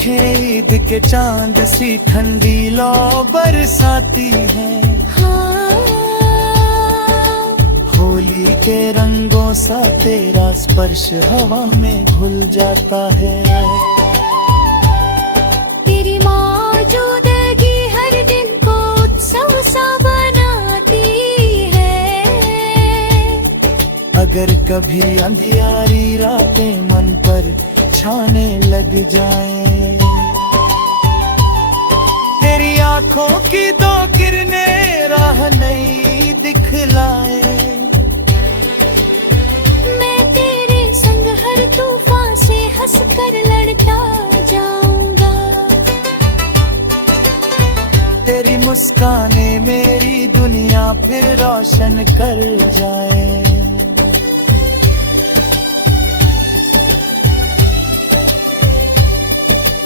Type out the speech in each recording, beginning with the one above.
आंखें ईद के चांद सी ठंडी लो बरसाती है। होली के रंगों सा तेरा स्पर्श हवा में घुल जाता है। तेरी मौजूदगी हर दिन को उत्सव सा बनाती है। अगर कभी अंधियारी रातें मन पर छाने लग जाएं, तेरी आंखों की दो किरणें राह नई दिखलाएं। मैं तेरे संग हर तूफान से हंसकर लड़ता जाऊंगा। तेरी मुस्काने मेरी दुनिया फिर रोशन कर जाए।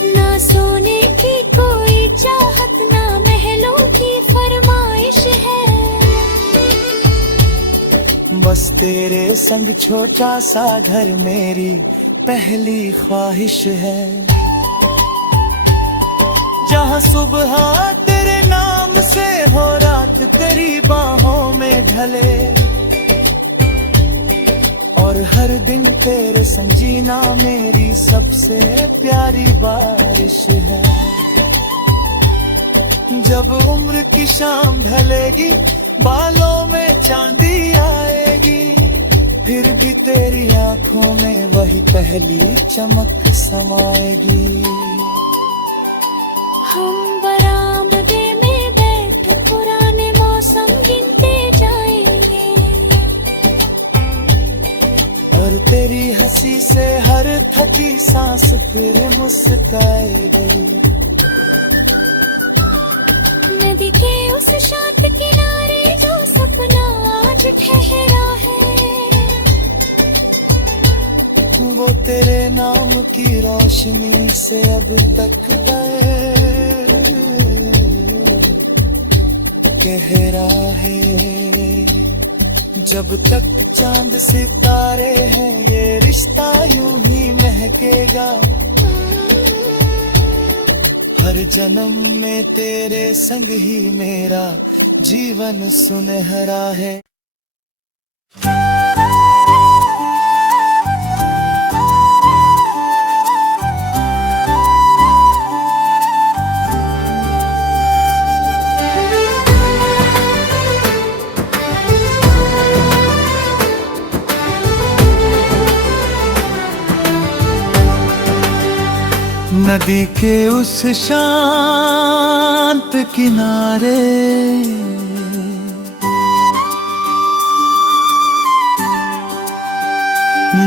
ना सोने की कोई चाहत, ना महलों की फरमाइश है। बस तेरे संग छोटा सा घर मेरी पहली ख्वाहिश है। जहाँ सुबह तेरे नाम से हो रात तेरी बाहों में ढले, और हर दिन तेरे संग जीना मेरी सबसे प्यारी बारिश है। जब उम्र की शाम ढलेगी बालों में चांदी आएगी, फिर भी तेरी आंखों में वही पहली चमक समाएगी। हम बरामदे में बैठ पुराने मौसम गिनते जाएंगे, और तेरी हंसी से हर थकी सांस फिर मुस्काएगी। नदी के उस शांत किनारे जो सपना आज ठहरा है, वो तेरे नाम की रोशनी से अब तक गहरा है। जब तक चांद सितारे हैं ये रिश्ता यूं ही महकेगा। हर जन्म में तेरे संग ही मेरा जीवन सुनहरा है। नदी के उस शांत किनारे,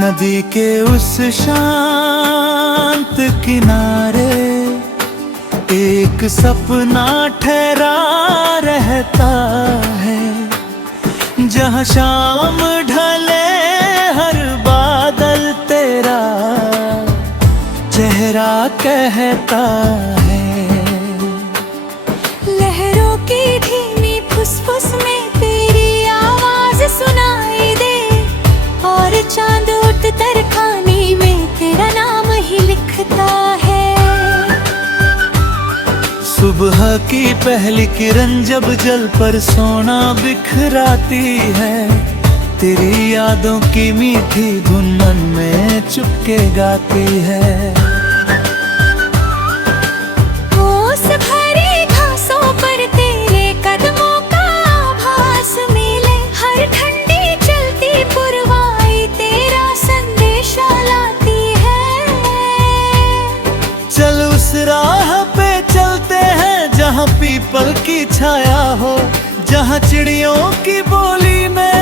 नदी के उस शांत किनारे एक सपना ठहरा रहता है। जहाँ शाम ढले हर बादल तेरा चेहरा कहता है। लहरों की धीमी फुसफुस में तेरी आवाज सुनाई दे, और चांद उठ तरखानी में तेरा नाम ही लिखता है। सुबह की पहली किरण जब जल पर सोना बिखराती है, तेरी यादों की मीठी धुन मन में चुपके गाती है। ओस भरी घासों पर तेरे कदमों का आभास मिले, हर ठंडी चलती पुरवाई तेरा संदेशा लाती है। चल उस राह पे चलते हैं जहाँ पीपल की छाया हो, जहाँ चिड़ियों की बोली में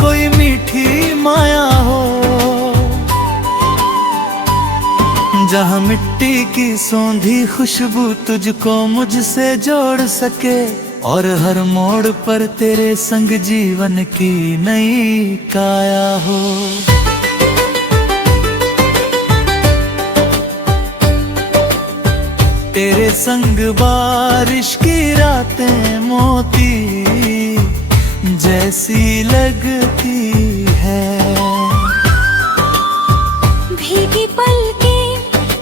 कोई मीठी माया हो, जहाँ मिट्टी की सौंधी खुशबू तुझको मुझसे जोड़ सके, और हर मोड़ पर तेरे संग जीवन की नई काया हो। तेरे संग बारिश की रातें मोती जैसी लगती है, भीगी पलकें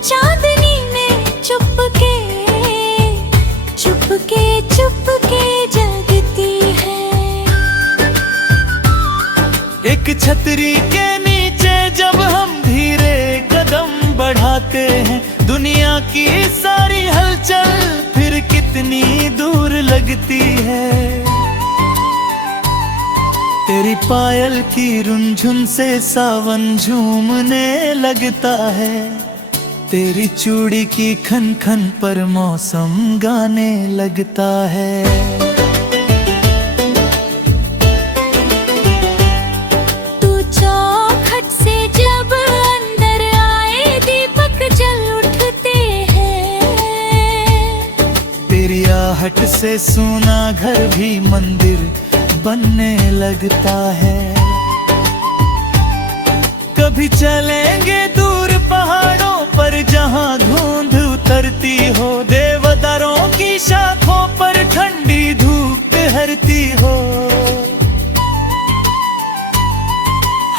चांदनी में जो एक छतरी के नीचे जब हम धीरे कदम बढ़ाते हैं, दुनिया की सारी हलचल फिर कितनी दूर लगती है। तेरी पायल की रुनझुन से सावन झूमने लगता है, तेरी चूड़ी की खन खन पर मौसम गाने लगता है। तू चौखट से जब अंदर आए दीपक जल उठते हैं, तेरी आहट से सूना घर भी मंदिर बनने लगता है। कभी चलेंगे दूर पहाड़ों पर जहां धुंध उतरती हो, देवदारों की शाखों पर ठंडी धूप हरती हो।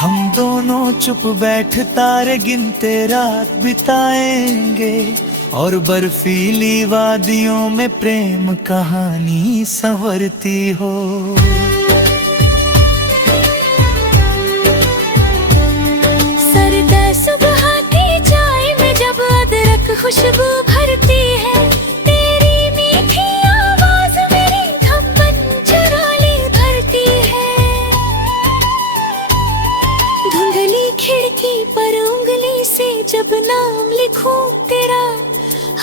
हम दोनों चुप बैठ तारे गिनते रात बिताएंगे, और बर्फीली वादियों में प्रेम कहानी संवरती हो। सुबह की चाय में जब अदरक खुशबू भरती है, तेरी मीठी आवाज मेरी धड़कन चुराली भरती है। धुंधली खिड़की पर उंगली से जब नाम लिखूं तेरा,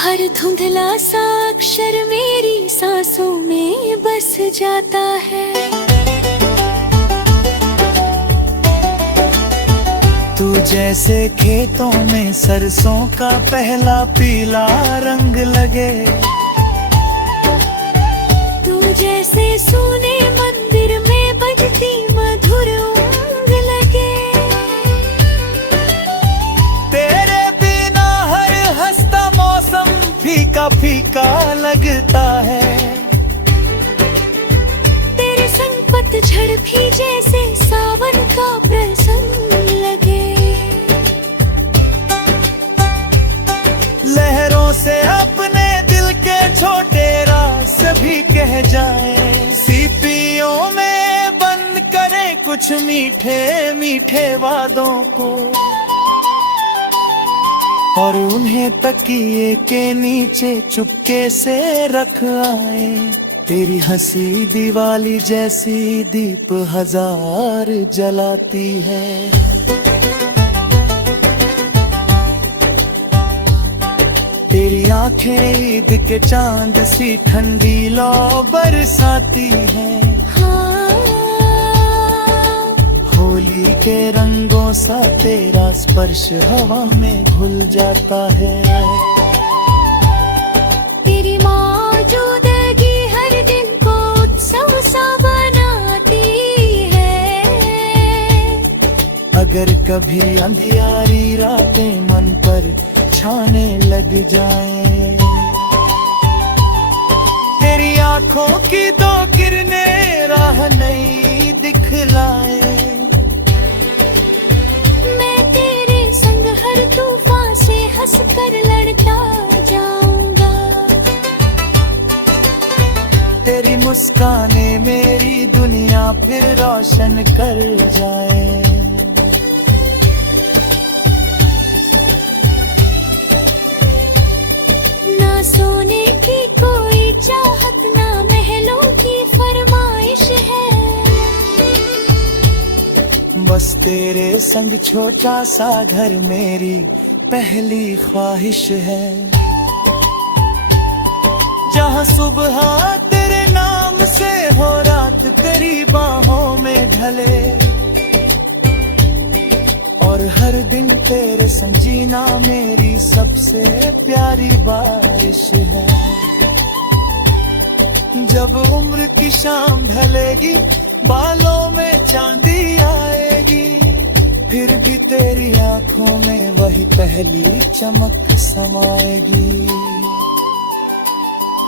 हर धुंधला सा अक्षर मेरी सांसों में बस जाता है। तू जैसे खेतों में सरसों का पहला पीला रंग लगे, तू जैसे सोने मंदिर में बजती मधुर उंग लगे। तेरे बिना हर हंसता मौसम फीका फीका लगता है। तेरे संग पतझड़ भी जैसे सावन का प्रसंग लगे। लहरों से अपने दिल के छोटे राज भी कह जाए, सीपियों में बंद करे कुछ मीठे मीठे वादों को, और उन्हें तकिए के नीचे चुपके से रख आए। तेरी हंसी दिवाली जैसी दीप हजार जलाती है। तेरी आंखें ईद के चांद सी ठंडी लौ बरसाती हैं। हाँ, होली के रंगों सा तेरा स्पर्श हवा में घुल जाता है। तेरी मौजूदगी हर दिन को उत्सव सा बनाती है। अगर कभी अंधियारी रातें मन पर छाने लग जाएं, तेरी आंखों की दो किरणें राह नहीं दिखलाएं। मैं तेरे संग हर तूफान से हंसकर लड़ता जाऊंगा। तेरी मुस्काने मेरी दुनिया फिर रोशन कर जाए। ना सोने की कोई चाहत, ना महलों की फरमाइश है। बस तेरे संग छोटा सा घर मेरी पहली ख्वाहिश है। जहाँ सुबह तेरे नाम से हो, रात तेरी बाहों में ढले, और हर दिन तेरे संग जीना मेरी सबसे प्यारी बारिश है। जब उम्र की शाम ढलेगी, बालों में चांदी आएगी, फिर भी तेरी आंखों में वही पहली चमक समाएगी।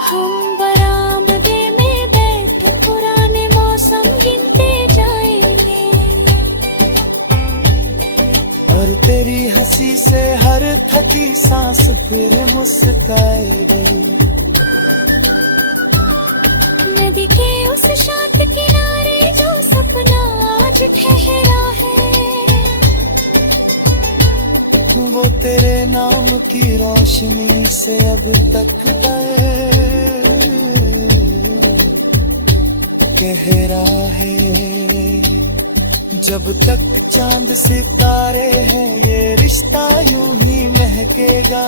हम बरामदे में बैठ पुराने मौसम गिनते जाएंगे, और तेरी हंसी से हर थकी सांस फिर मुस्काएगी। नदी के उस शांत किनारे जो सपना आज ठहरा है। वो तेरे नाम की रोशनी से अब तक गहरा है। जब तक चांद सितारे हैं ये रिश्ता यूं ही महकेगा।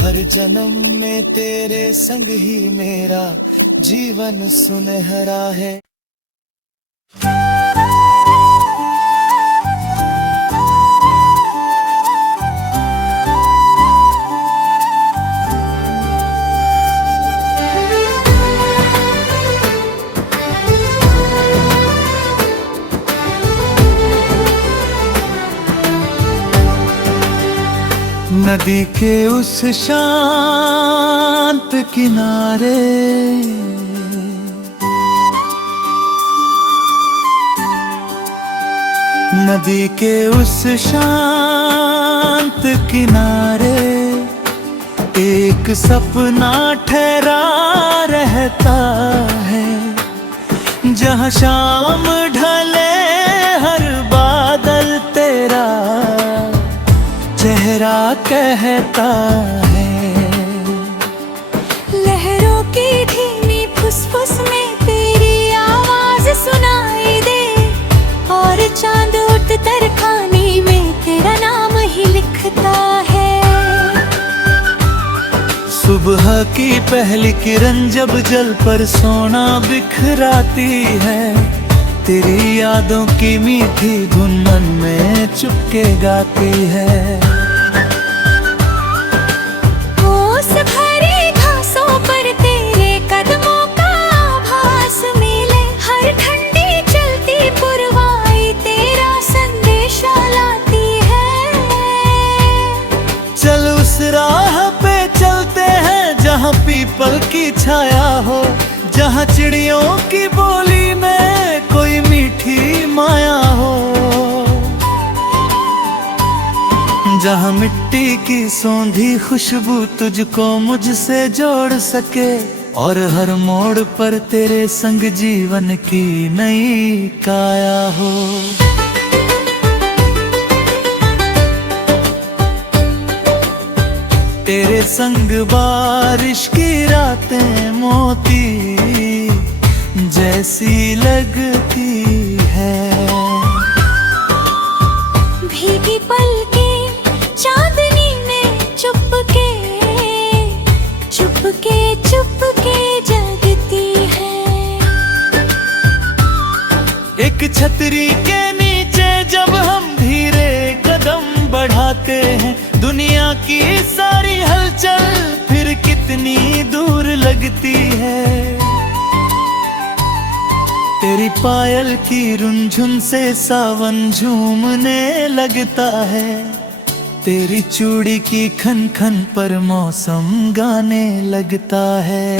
हर जन्म में तेरे संग ही मेरा जीवन सुनहरा है। नदी के उस शांत किनारे नदी के उस शांत किनारे एक सपना ठहरा रहता है। जहाँ शाम ढले हर बादल तेरा चेहरा कहता है। लहरों की धीमी फुसफुस में तेरी आवाज सुनाई दे, और चांद उठ तरखानी में तेरा नाम ही लिखता है। सुबह की पहली किरण जब जल पर सोना बिखराती है, तेरी यादों की मीठी धुन मन में चुपके गाती है। ओस भरी घासों पर तेरे कदमों का आभास मिले, हर ठंडी चलती पुरवाई तेरा संदेशा लाती है। चल उस राह पे चलते हैं जहाँ पीपल की छाया हो, जहाँ चिड़ियों की बोली में कोई मीठी माया हो, जहाँ मिट्टी की सौंधी खुशबू तुझको मुझसे जोड़ सके, और हर मोड़ पर तेरे संग जीवन की नई काया हो। तेरे संग बारिश की रातें मोती जैसी लगती है। भीगी पलकें चांदनी में चुपके चुपके चुपके जगती है। एक छतरी के नीचे जब हम धीरे कदम बढ़ाते हैं, दुनिया की सारी हलचल फिर कितनी दूर लगती है। तेरी पायल की रुनझुन से सावन झूमने लगता है, तेरी चूड़ी की खन खन पर मौसम गाने लगता है।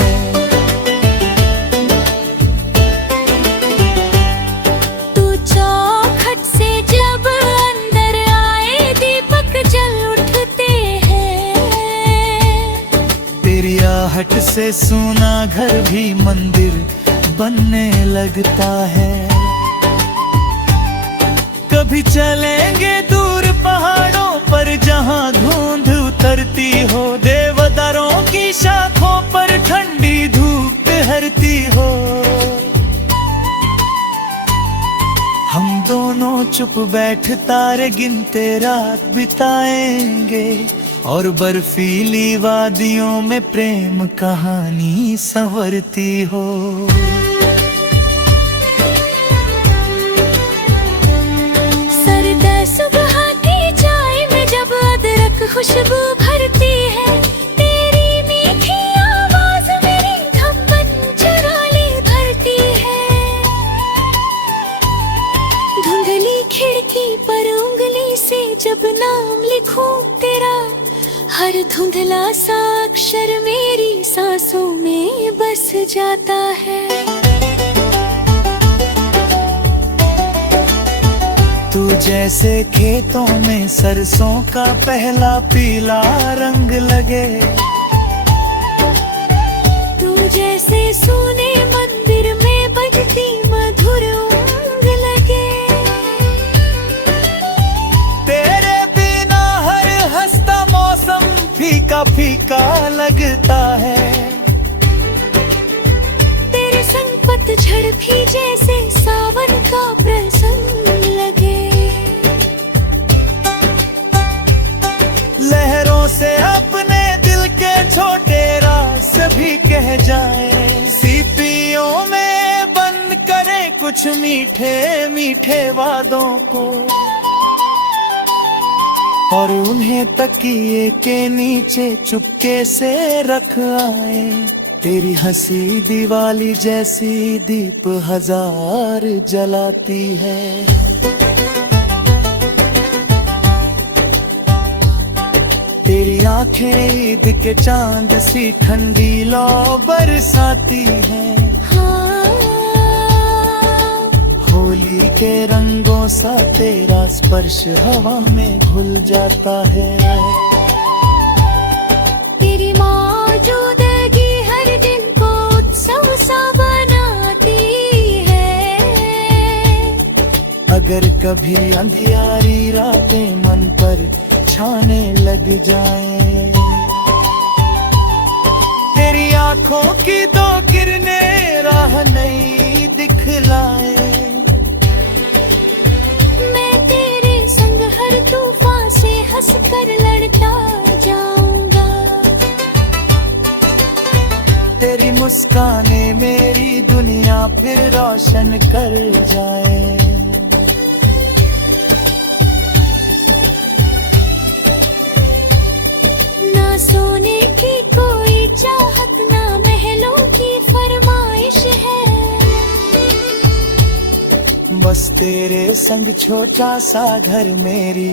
तू चौखट से जब अंदर आए दीपक जल उठते हैं, तेरी आहट से सूना घर भी मंदिर बनने लगता है। कभी चलेंगे दूर पहाड़ों पर जहाँ धुंध उतरती हो, देवदारों की शाखों पर ठंडी धूप हरती हो। हम दोनों चुप बैठ तारे गिनते रात बिताएंगे, और बर्फीली वादियों में प्रेम कहानी संवरती हो। सरदा सुबह की चाय में जब अदरक खुशबू भरती है, तेरी मीठी आवाज मेरी धड़कन चुराली भरती है। धुंधली खिड़की पर उंगली से जब नाम लिखूं तेरा, हर धुंधला सा अक्षर मेरी सांसों में बस जाता है। तू जैसे खेतों में सरसों का पहला पीला रंग लगे, तू जैसे सोने मंदिर में बजती मधुर फीका लगता है। तेरे संग पतझड़ भी जैसे सावन का प्रसंग लगे। लहरों से अपने दिल के छोटे राज भी कह जाए। सीपियों में बंद करे कुछ मीठे मीठे वादों को, और उन्हें तकिए के नीचे चुपके से रख आए। तेरी हंसी दिवाली जैसी दीप हजार जलाती है। तेरी आंखें ईद के चांद सी ठंडी लौ बरसाती है। होली के रंगों सा तेरा स्पर्श हवा में घुल जाता है। तेरी मौजूदगी हर दिन को उत्सव सा बनाती है। अगर कभी अंधियारी रातें मन पर छाने लग जाएं, तेरी आंखों की दो किरणें राह नहीं दिखलाएं। तूफान से हंसकर लड़ता जाऊंगा। तेरी मुस्काने मेरी दुनिया फिर रोशन कर जाए। ना सोने की कोई चाहत, ना महलों की फरमाइश है। बस तेरे संग छोटा सा घर मेरी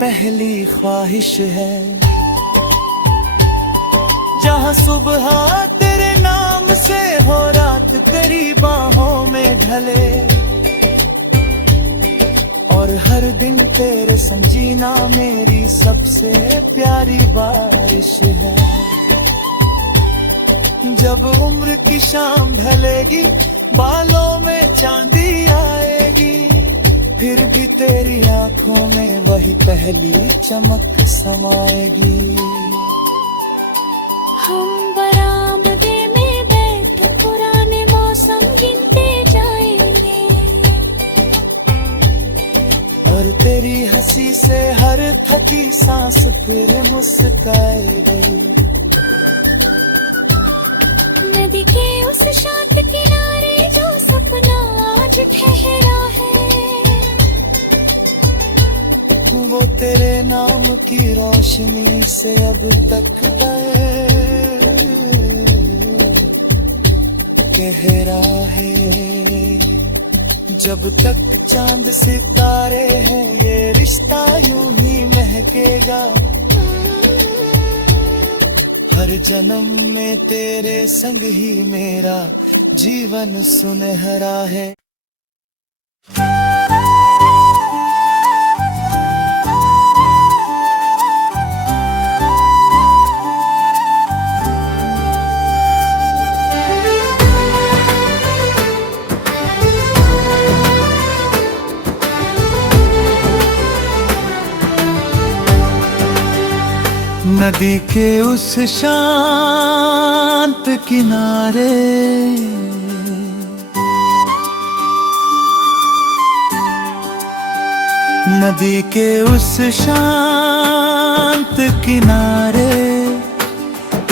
पहली ख्वाहिश है। जहाँ सुबह तेरे नाम से हो रात तेरी बाहों में ढले, और हर दिन तेरे संग जीना मेरी सबसे प्यारी बारिश है। जब उम्र की शाम ढलेगी बालों में चांदी आएगी, फिर भी तेरी आंखों में वही पहली चमक समाएगी। हम बरामदे में बैठ पुराने मौसम गिनते जाएंगे, और तेरी हंसी से हर थकी सांस फिर मुस्काएगी। नदी के उस शांत किनारे जो सपना आज ठहरा है, वो तेरे नाम की रोशनी से अब तक गहरा है। जब तक चांद सितारे हैं ये रिश्ता यूं ही महकेगा। हर जन्म में तेरे संग ही मेरा जीवन सुनहरा है। नदी के उस शांत किनारे नदी के उस शांत किनारे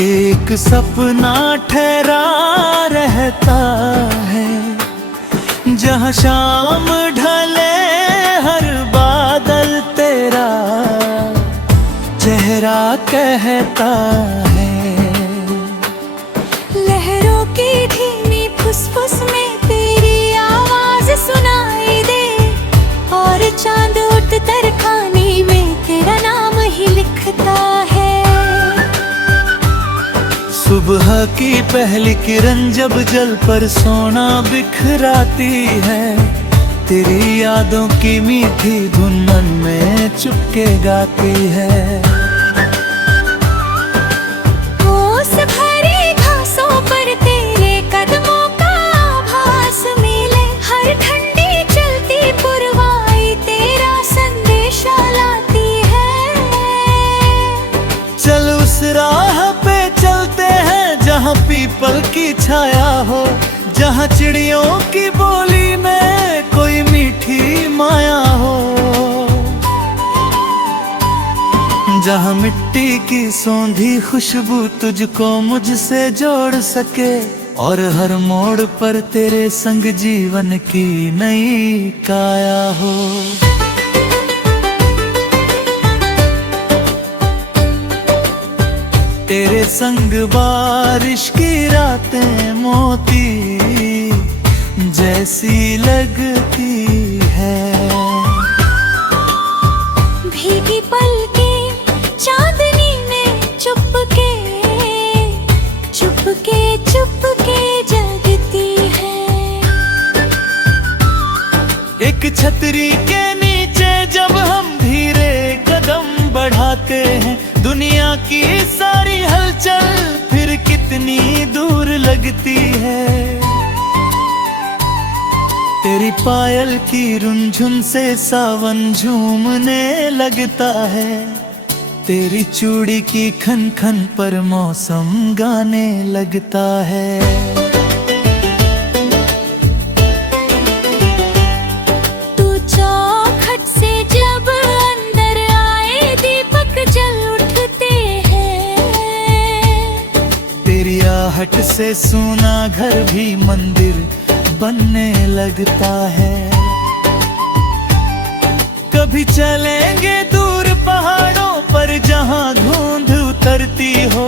एक सपना ठहरा रहता है। जहाँ शाम ढले हर बादल तेरा चेहरा कहता है। लहरों की धीमी फुसफुस में तेरी आवाज सुनाई दे, और चांद उठ तरखानी में तेरा नाम ही लिखता है। सुबह की पहली किरण जब जल पर सोना बिखराती है, तेरी यादों की मीठी धुन मन में चुपके गाती है। ओस भरी घासों पर तेरे कदमों का आभास मिले, हर ठंडी चलती पुरवाई तेरा संदेशा लाती है। चल उस राह छाया हो, जहाँ चिड़ियों की बोली में कोई मीठी माया हो, जहाँ मिट्टी की सौंधी खुशबू तुझको मुझसे जोड़ सके, और हर मोड़ पर तेरे संग जीवन की नई काया हो। तेरे संग बारिश की रातें मोती जैसी लगती है, भीगी पलकें चांदनी में चुपके चुपके चुपके जगती है। एक छतरी के नीचे जब हम धीरे कदम बढ़ाते हैं, दुनिया की सारी हलचल फिर कितनी दूर लगती है। तेरी पायल की रुनझुन से सावन झूमने लगता है, तेरी चूड़ी की खन खन पर मौसम गाने लगता है। हट से सूना घर भी मंदिर बनने लगता है। कभी चलेंगे दूर पहाड़ों पर जहां धुंध उतरती हो,